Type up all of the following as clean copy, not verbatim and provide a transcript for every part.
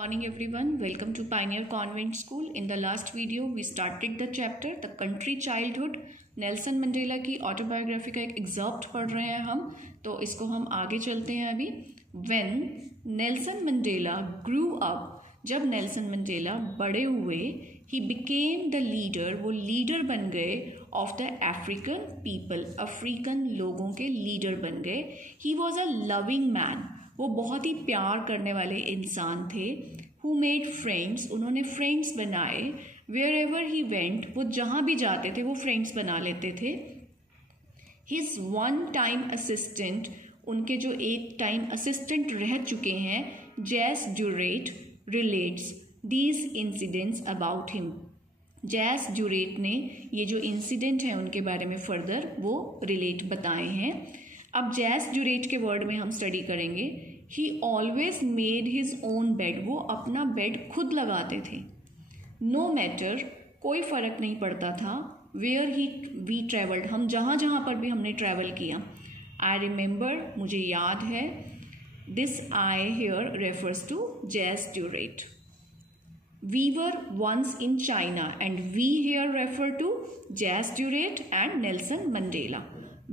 Morning everyone, welcome to Pioneer Convent School. In the last video we started the chapter The Country Childhood. Nelson Mandela की autobiography का एक एग्जर्प्ट पढ़ रहे हैं हम, तो इसको हम आगे चलते हैं अभी. When Nelson Mandela grew up, जब नेल्सन मंडेला बड़े हुए, he became the leader, वो लीडर बन गए of the African people, African लोगों के लीडर बन गए. He was a loving man, वो बहुत ही प्यार करने वाले इंसान थे. Who made friends, उन्होंने फ्रेंड्स बनाए. Wherever he went, वो जहाँ भी जाते थे वो फ्रेंड्स बना लेते थे. His one time assistant, उनके जो एक टाइम असिस्टेंट रह चुके हैं, जैस ड्यूरेट relates these incidents about him. जैस ड्यूरेट ने ये जो इंसिडेंट है उनके बारे में फर्दर वो रिलेट बताए हैं. अब जैस ड्यूरेट के वर्ड में हम स्टडी करेंगे. ही always made his own bed, वो अपना बेड खुद लगाते थे. नो मैटर, कोई फर्क नहीं पड़ता था. वेयर ही वी ट्रेवल्ड, हम जहाँ जहाँ पर भी हमने ट्रैवल किया. आई रिमेंबर, मुझे याद है. This I here refers to Jess Duarte. We were once in China and we here refer to Jas Durrett and Nelson Mandela.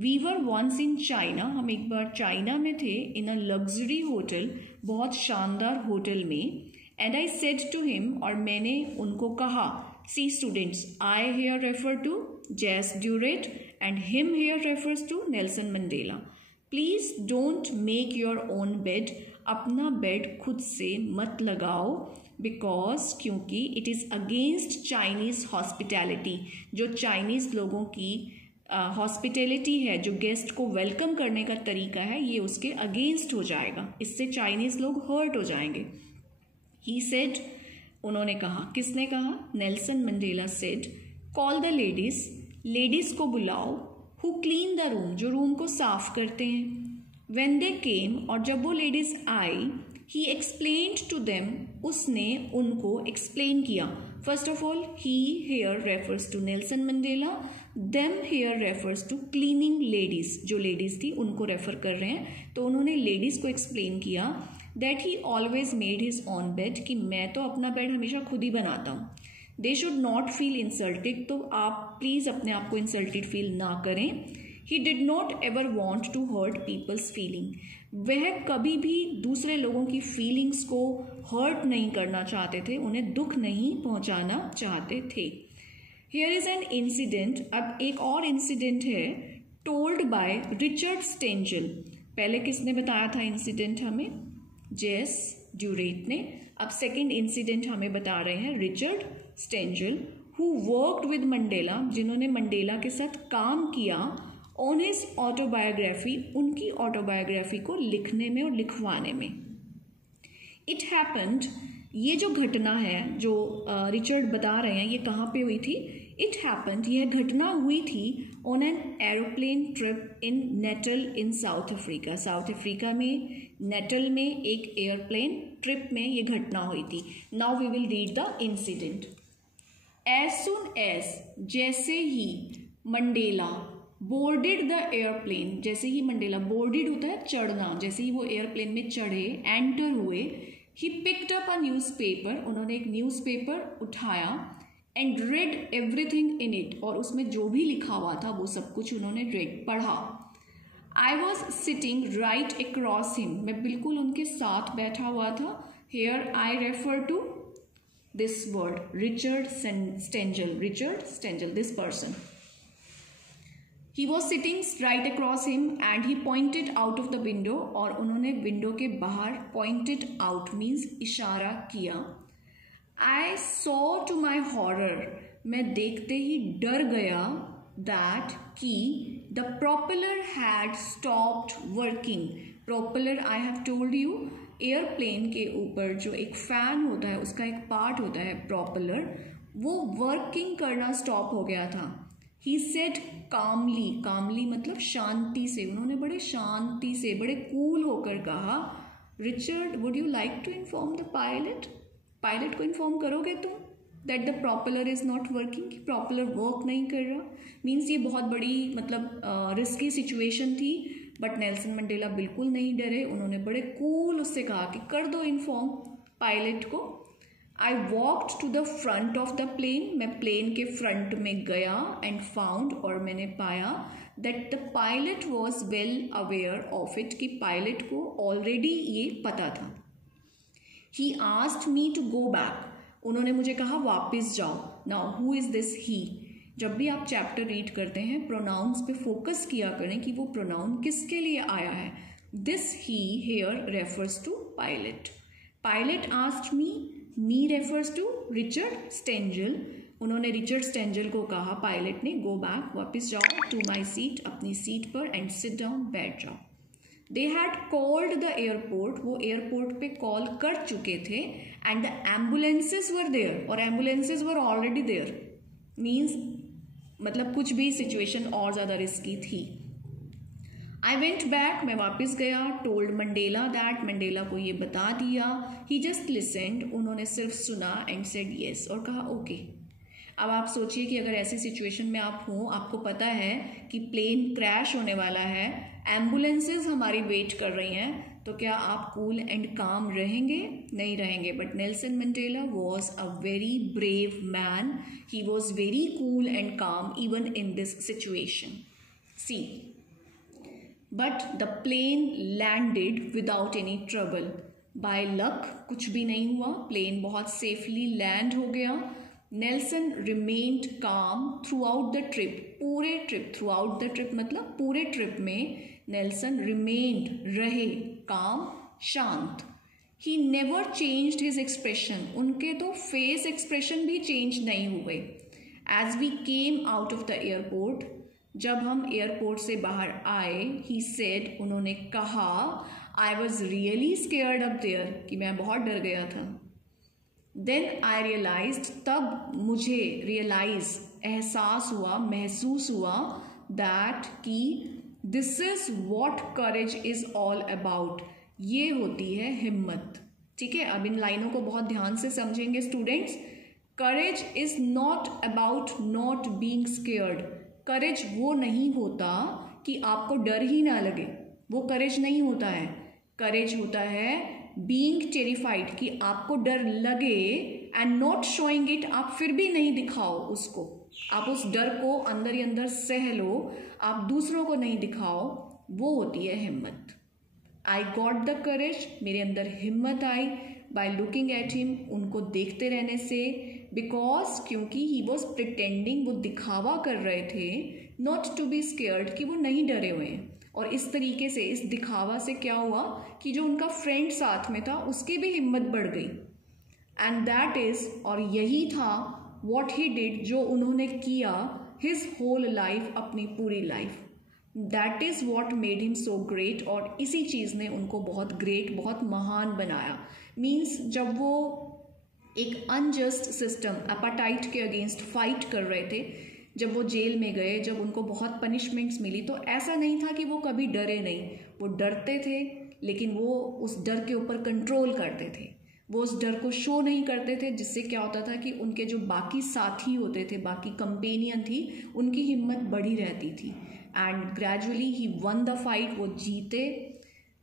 We were once in China, हम एक बार चाइना में थे, in a luxury hotel, बहुत शानदार hotel में. And I said to him, और मैंने उनको कहा, see students, I here refer to Jas Durrett and him here refers to Nelson Mandela. Please don't make your own bed, अपना bed खुद से मत लगाओ. बिकॉज, क्योंकि it is against Chinese hospitality, जो चाइनीज़ लोगों की हॉस्पिटैलिटी है, जो गेस्ट को वेलकम करने का तरीका है, ये उसके अगेंस्ट हो जाएगा. इससे चाइनीज़ लोग हर्ट हो जाएंगे. ही सेड, उन्होंने कहा. किसने कहा? Nelson Mandela said, call the ladies, ladies को बुलाओ. हु क्लीन द रूम, जो रूम को साफ करते हैं. व्हेन दे केम, और जब वो लेडीज़ आई, ही एक्सप्लेन्ड टू देम, उसने उनको एक्सप्लेन किया. First of all, he here refers to Nelson Mandela, them here refers to cleaning ladies, जो लेडीज़ थी उनको रेफर कर रहे हैं. तो उन्होंने लेडीज़ को एक्सप्लेन किया that he always made his on bed, कि मैं तो अपना बेड हमेशा खुद ही बनाता हूँ. They should not feel insulted, तो आप प्लीज़ अपने आप को इंसल्टेड फील ना करें. He did not ever want to hurt people's feeling, वह कभी भी दूसरे लोगों की फीलिंग्स को हर्ट नहीं करना चाहते थे, उन्हें दुख नहीं पहुंचाना चाहते थे. हियर इज एन इंसिडेंट, अब एक और इंसिडेंट है, टोल्ड बाय रिचर्ड स्टेंजल. पहले किसने बताया था इंसिडेंट हमें? जेस ड्यूरेट ने. अब सेकेंड इंसिडेंट हमें बता रहे हैं Richard Stengel, who worked with Mandela, जिन्होंने मंडेला के साथ काम किया. ऑन हिज ऑटोबायोग्राफी, उनकी ऑटोबायोग्राफी को लिखने में और लिखवाने में. इट हैपेंड, ये जो घटना है जो रिचर्ड बता रहे हैं, ये कहाँ पे हुई थी? इट हैपेंड, यह घटना हुई थी on an aeroplane trip in Natal in South Africa. South Africa में नेटल में एक एयरप्लेन ट्रिप में ये घटना हुई थी. Now we will read the incident. As soon as, जैसे ही मंडेला बोर्डेड द एयरप्लेन, जैसे ही मंडेला, बोर्डेड होता है चढ़ना, जैसे ही वो एयरप्लेन में चढ़े, एंटर हुए, he picked up a newspaper, उन्होंने एक न्यूज़पेपर उठाया. And red everything in it, और उसमें जो भी लिखा हुआ था वो सब कुछ उन्होंने रेड, पढ़ा. I was sitting right across him, मैं बिल्कुल उनके साथ बैठा हुआ था. Here I refer to this word Richard Stengel. Richard Stengel, this person. He was sitting right across him and he pointed out of the window, और उन्होंने window के बाहर pointed out means इशारा किया. I saw to my horror, मैं देखते ही डर गया, that कि the propeller had stopped working. Propeller I have told you, airplane के ऊपर जो एक फैन होता है उसका एक पार्ट होता है propeller, वो वर्किंग करना स्टॉप हो गया था. He said calmly, calmly मतलब शांति से, उन्होंने बड़े शांति से, बड़े कूल होकर कहा, Richard would you like to inform the pilot, pilot को इन्फॉर्म करोगे तुम that the propeller is not working, कि प्रॉपेलर वर्क नहीं कर रहा. मीन्स ये बहुत बड़ी मतलब रिस्की सिचुएशन थी. बट नेल्सन मंडेला बिल्कुल नहीं डरे, उन्होंने बड़े कूल उससे कहा कि कर दो इन्फॉर्म. पायलट को। I walked to the front of the plane, मैं प्लेन के फ्रंट में गया एंड फाउंड, और मैंने पाया that the pilot was well aware of it, कि पायलट को ऑलरेडी ये पता था। He asked me to go back, उन्होंने मुझे कहा वापस जाओ। Now who is this he? जब भी आप चैप्टर रीड करते हैं प्रोनाउंस पे फोकस किया करें कि वो प्रोनाउन किसके लिए आया है। This he here refers to pilot. Pilot asked me refers to Richard Stengel, उन्होंने रिचर्ड स्टेंजल को कहा पायलट ने, गो बैक, वापस जाओ, टू माई सीट, अपनी सीट पर, एंड सिट डाउन, बैठ जाओ। They had called the airport, वो एयरपोर्ट पे कॉल कर चुके थे, and the ambulances were there, और ambulances were already there, means मतलब कुछ भी सिचुएशन और ज़्यादा रिस्की थी। आई वेंट बैक, मैं वापस गया, टोल्ड मंडेला दैट, मंडेला को ये बता दिया। ही जस्ट लिसेंड, उन्होंने सिर्फ सुना, एंड सेड येस, और कहा ओके। अब आप सोचिए कि अगर ऐसी सिचुएशन में आप हों, आपको पता है कि प्लेन क्रैश होने वाला है, एम्बुलेंसेज हमारी वेट कर रही हैं, तो क्या आप कूल एंड काम रहेंगे? नहीं रहेंगे। But Nelson Mandela was a very brave man, he was very cool and calm even in this situation. See, but the plane landed without any trouble, by luck कुछ भी नहीं हुआ, प्लेन बहुत safely land हो गया। Nelson remained calm throughout the trip, पूरे trip, throughout the trip मतलब पूरे ट्रिप में नेल्सन रिमेन्ड, रहे, काम, शांत। He never changed his expression, उनके तो फेस एक्सप्रेशन भी चेंज नहीं हुए। As we came out of the airport, जब हम एयरपोर्ट से बाहर आए, ही सेड, उन्होंने कहा, I was really scared up there, कि मैं बहुत डर गया था। देन आई रियलाइज्ड, तब मुझे रियलाइज, एहसास हुआ, महसूस हुआ, दैट कि this is what courage is all about, ये होती है हिम्मत। ठीक है, अब इन लाइनों को बहुत ध्यान से समझेंगे students. Courage is not about not being scared, courage वो नहीं होता कि आपको डर ही ना लगे, वो करेज नहीं होता है। करेज होता है बीइंग टेरिफाइड, कि आपको डर लगे एंड नॉट शोइंग इट, आप फिर भी नहीं दिखाओ उसको, आप उस डर को अंदर ही अंदर सह लो, आप दूसरों को नहीं दिखाओ, वो होती है हिम्मत। आई गॉट द करेज, मेरे अंदर हिम्मत आई, बाय लुकिंग एट हिम, उनको देखते रहने से, बिकॉज क्योंकि ही वॉज प्रिटेंडिंग, वो दिखावा कर रहे थे, नॉट टू बी स्केयर्ड, कि वो नहीं डरे हुए हैं। और इस तरीके से, इस दिखावा से क्या हुआ कि जो उनका फ्रेंड साथ में था उसकी भी हिम्मत बढ़ गई। एंड दैट इज, और यही था, वॉट ही डिड, जो उन्होंने किया, हिज होल लाइफ, अपनी पूरी life. That is what made him so great, और इसी चीज़ ने उनको बहुत ग्रेट, बहुत महान बनाया। मीन्स जब वो एक अनजस्ट सिस्टम, एपाटाइट के अगेंस्ट फाइट कर रहे थे, जब वो जेल में गए, जब उनको बहुत पनिशमेंट्स मिली, तो ऐसा नहीं था कि वो कभी डरे नहीं, वो डरते थे, लेकिन वो उस डर के ऊपर कंट्रोल करते थे, वो उस डर को शो नहीं करते थे, जिससे क्या होता था कि उनके जो बाकी साथी होते थे, बाकी कंपेनियन थी, उनकी हिम्मत बढ़ी रहती थी। And gradually he won the fight, वो जीते।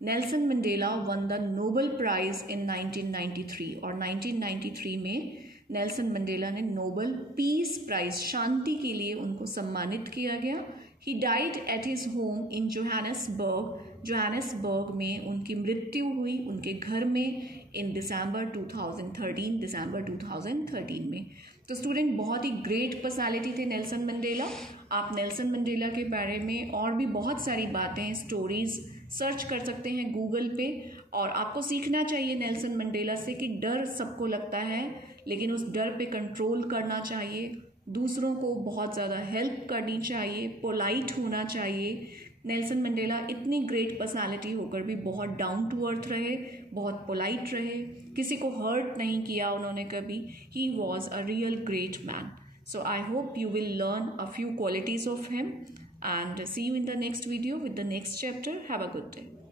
Nelson Mandela won the Nobel prize in 1993, और 1993 में नेल्सन मंडेला ने नोबेल पीस प्राइज, शांति के लिए उनको सम्मानित किया गया। He died at his home in Johannesburg, Johannesburg में उनकी मृत्यु हुई, उनके घर में, इन दिसंबर 2013 में। तो स्टूडेंट, बहुत ही ग्रेट पर्सनालिटी थे नेल्सन मंडेला। आप नेल्सन मंडेला के बारे में और भी बहुत सारी बातें, स्टोरीज सर्च कर सकते हैं गूगल पे, और आपको सीखना चाहिए नेल्सन मंडेला से कि डर सबको लगता है, लेकिन उस डर पे कंट्रोल करना चाहिए, दूसरों को बहुत ज़्यादा हेल्प करनी चाहिए, पोलाइट होना चाहिए। नेल्सन मंडेला इतनी ग्रेट पर्सनालिटी होकर भी बहुत डाउन टू अर्थ रहे, बहुत पोलाइट रहे, किसी को हर्ट नहीं किया उन्होंने कभी। He was a real great man. So I hope you will learn a few qualities of him, and see you in the next video with the next chapter. Have a good day.